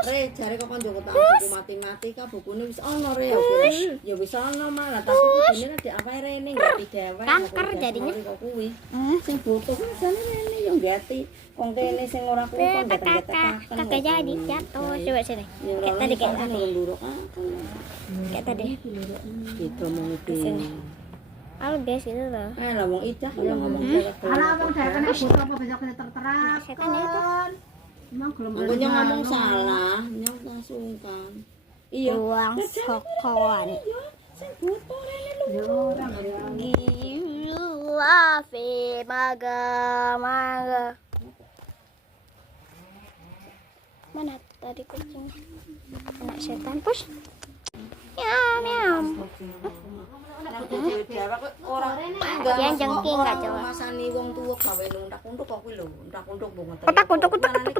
Re, jare kok kon njoko tak buku matematika, bukune wis ana re. Ya wis ana malah, tapi kudune nek apa rene ngerti dhewe. Kanker jadinya. Kok kuwi. Sing butuh kan jane rene yo ngerti. Wong kene sing ora kuwi kon Kakak jadi jatuh. Coba sini. Kayak tadi kayak tadi. Kayak tadi. Itu mau Kesini. Halo guys, itu loh. lah wong Ijah yo ngomong dewek. Ana wong dheweke nek butuh apa besok tertera. Setan ya itu. Emang gelem Aku ngomong salah, nyong tak sungkan. Iya. Ruang sokowan. Sing butuh rene lho. yo ora Gila, maga. Mana tadi kucing? Anak setan, push. Miau. Yang jengking gak coba. Masani wong tuwa gawe nundak-unduk kok kuwi lho, nundak-unduk mbok ngoten. Kotak.